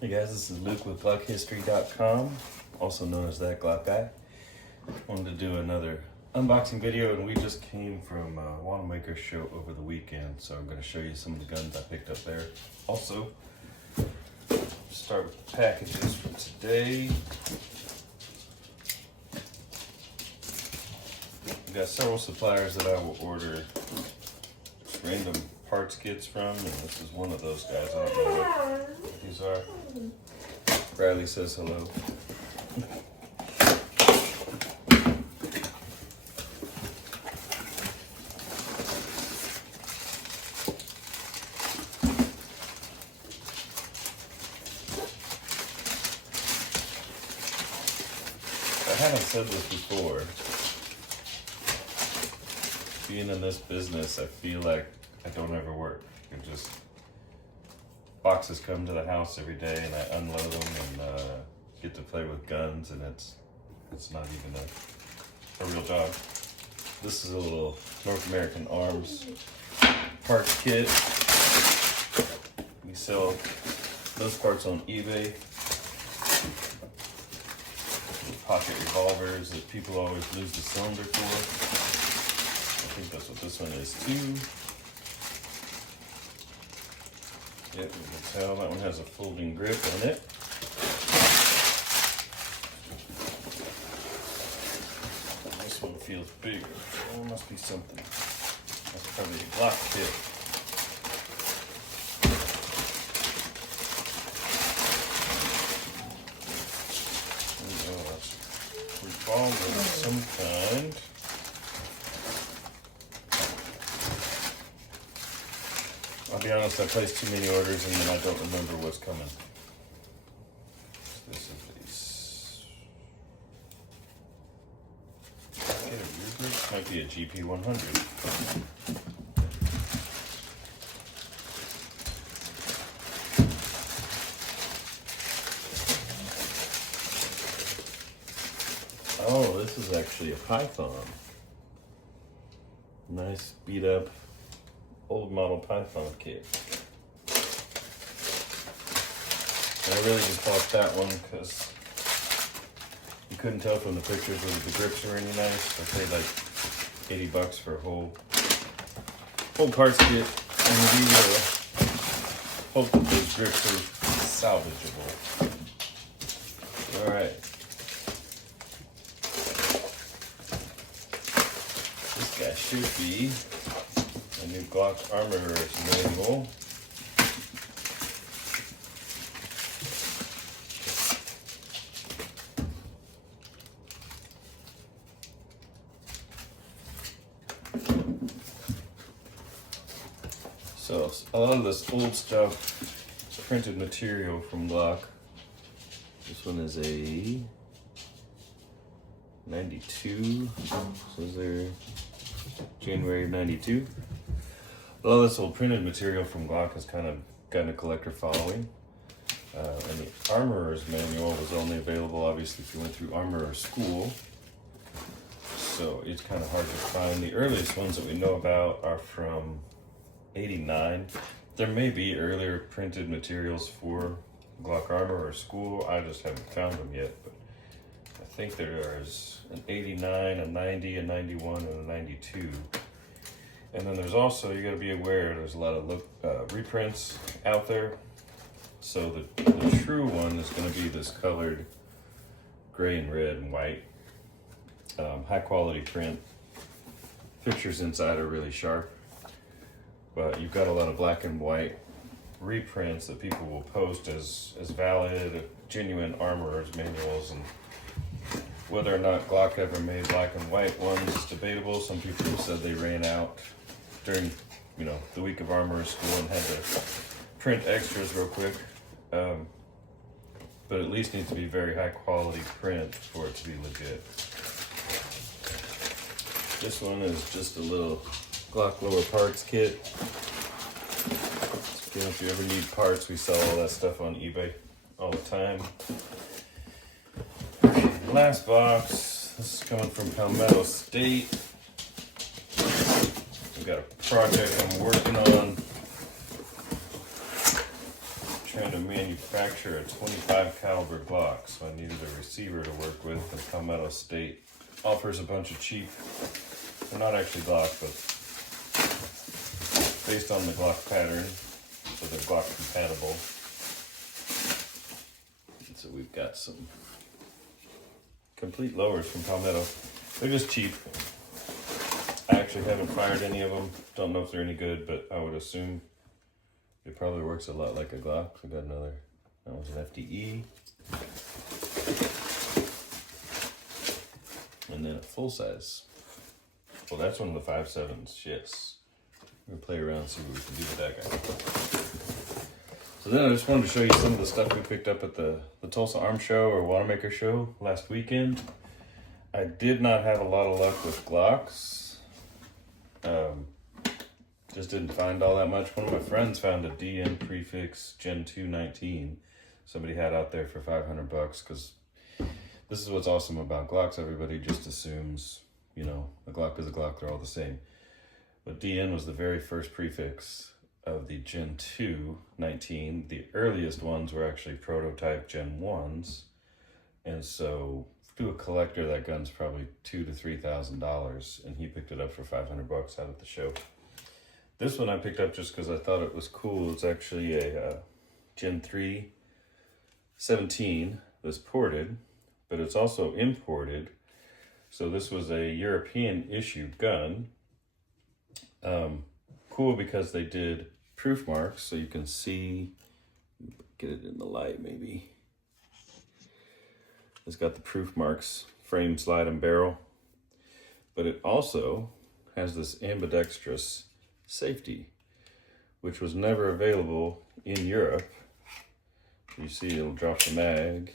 Hey guys, this is Luke with GlockHistory.com, also known as That Glock Guy. Wanted to do another unboxing video, and we just came from Wanenmacher show over the weekend, so I'm going to show you some of the guns I picked up there. Also, start with the packages for today. We've got several suppliers that I will order random parts kits from, and this is one of those guys. I don't know what these are. Riley says hello. I haven't said this before. Being in this business, I feel like I don't ever work. It just, boxes come to the house every day and I unload them and get to play with guns, and it's not even a real job. This is a little North American Arms parts kit. We sell those parts on eBay. Pocket revolvers that people always lose the cylinder for. I think that's what this one is too. Yep, you can tell that one has a folding grip on it. This one feels bigger. Oh, must be something. That's probably a Glock kit. Revolver of some kind. I'll be honest, I placed too many orders and then I don't remember what's coming. This is might be a GP100. Oh, this is actually a Python. Nice beat up old model Python kit. And I really just bought that one because you couldn't tell from the pictures whether the grips were any nice. I paid like $80 for a whole parts kit, and we hope that those grips are salvageable. All right. This guy should be a new Glock Armorer's manual. So a lot of this old stuff, printed material from Glock. This one is a 92. So is there January 92? A lot of this old printed material from Glock has kind of gotten a collector following. And the Armorer's Manual was only available, obviously, if you went through Armorer School. So it's kind of hard to find. The earliest ones that we know about are from '89. There may be earlier printed materials for Glock Armorer School. I just haven't found them yet. But I think there's an 89, a 90, a 91, and a 92. And then there's also, you got to be aware, there's a lot of reprints out there. So the true one is going to be this colored gray and red and white. High quality print. Pictures inside are really sharp. But you've got a lot of black and white reprints that people will post as valid, genuine Armorer's manuals. And whether or not Glock ever made black and white ones is debatable. Some people have said they ran out during, the week of Armorer School and had to print extras real quick. But at least needs to be very high quality print for it to be legit. This one is just a little Glock lower parts kit. Again, if you ever need parts, we sell all that stuff on eBay all the time. Okay, last box. This is coming from Palmetto State. We've got a project I'm working on. trying to manufacture a 25 caliber Glock, so I needed a receiver to work with, and Palmetto State offers a bunch of cheap, they're not actually Glock, but based on the Glock pattern, so they're Glock compatible. And so we've got some complete lowers from Palmetto. They're just cheap. I actually haven't fired any of them. Don't know if they're any good, but I would assume it probably works a lot like a Glock. I got another, that one's an FDE. And then a full size. Well, that's one of the 5.7s, yes. We're gonna play around and see what we can do with that guy. So then I just wanted to show you some of the stuff we picked up at the Tulsa Arms Show or Wanenmacher show last weekend. I did not have a lot of luck with Glocks. Just didn't find all that much. One of my friends found a DN prefix Gen 2 19 somebody had out there for $500 because this is what's awesome about Glocks. Everybody just assumes, you know, a Glock is a Glock, they're all the same. But DN was the very first prefix of the Gen 2 19. The earliest ones were actually prototype Gen 1s. And so to a collector, that gun's probably $2,000 to $3,000, and he picked it up for $500 out at the show. This one I picked up just because I thought it was cool. It's actually a Gen 3 17 that's ported, but it's also imported. So this was a European issue gun. Cool because they did proof marks, so you can see, get it in the light maybe. It's got the proof marks, frame, slide, and barrel. But it also has this ambidextrous safety, which was never available in Europe. You see it'll drop the mag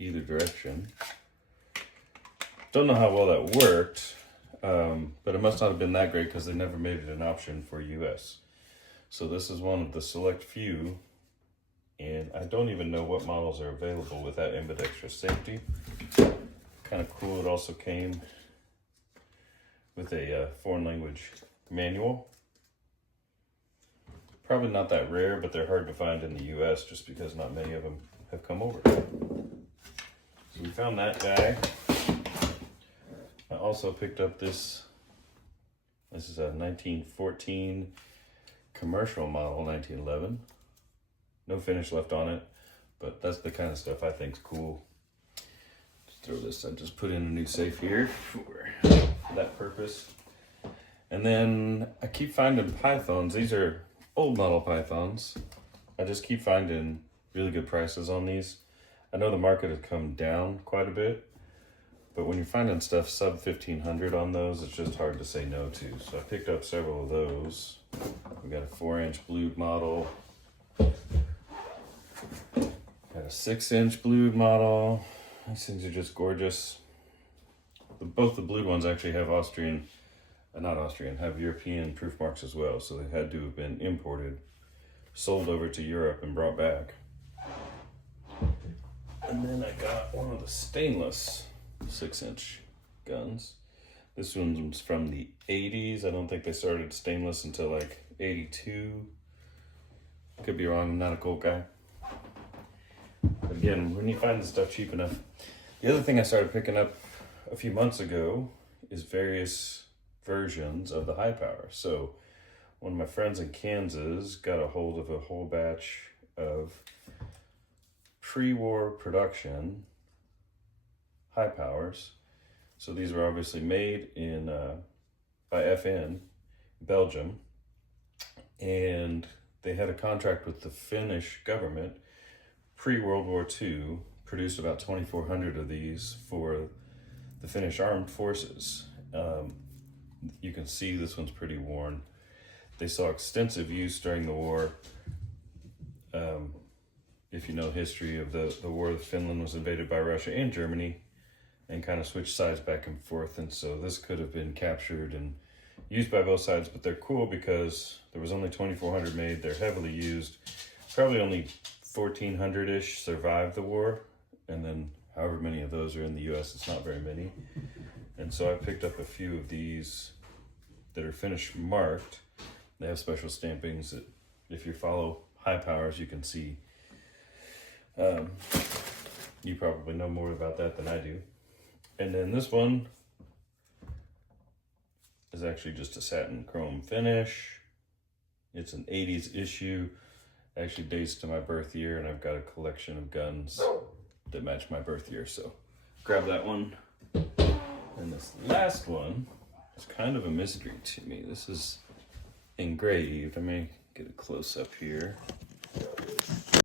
either direction. Don't know how well that worked, but it must not have been that great because they never made it an option for US. So this is one of the select few, and I don't even know what models are available with that ambidextrous safety. Kind of cool. It also came with a foreign language manual. Probably not that rare, but they're hard to find in the US just because not many of them have come over. So we found that guy. I also picked up this. This is a 1914 commercial model, 1911. No finish left on it, but that's the kind of stuff I think's cool. Just throw this, I just put in a new safe here for that purpose. And then I keep finding pythons. These are old model pythons. I just keep finding really good prices on these. I know the market has come down quite a bit, but when you're finding stuff sub 1,500 on those, it's just hard to say no to. So I picked up several of those. We got a 4-inch blued model. Got a 6-inch blued model. These things are just gorgeous. Both the blued ones actually have have European proof marks as well. So they had to have been imported, sold over to Europe, and brought back. And then I got one of the stainless 6-inch guns. This one's from the 80s. I don't think they started stainless until like 82. Could be wrong, I'm not a Colt guy. But again, when you find the stuff cheap enough. The other thing I started picking up a few months ago is various versions of the high power. So one of my friends in Kansas got a hold of a whole batch of pre-war production high powers. So these were obviously made in by FN, Belgium, and they had a contract with the Finnish government pre-World War II, produced about 2,400 of these for the Finnish armed forces. You can see this one's pretty worn. They saw extensive use during the war. If you know history of the war, Finland was invaded by Russia and Germany and kind of switched sides back and forth. And so this could have been captured and used by both sides, but they're cool because there was only 2,400 made. They're heavily used. Probably only 1,400-ish survived the war. And then however many of those are in the US, it's not very many. And so I picked up a few of these that are Finnish marked. They have special stampings that if you follow high powers, you can see You probably know more about that than I do. And then this one is actually just a satin chrome finish. It's an 80s issue. Actually dates to my birth year, and I've got a collection of guns that match my birth year, so grab that one. And this last one is kind of a mystery to me. This is engraved. I may get a close up here.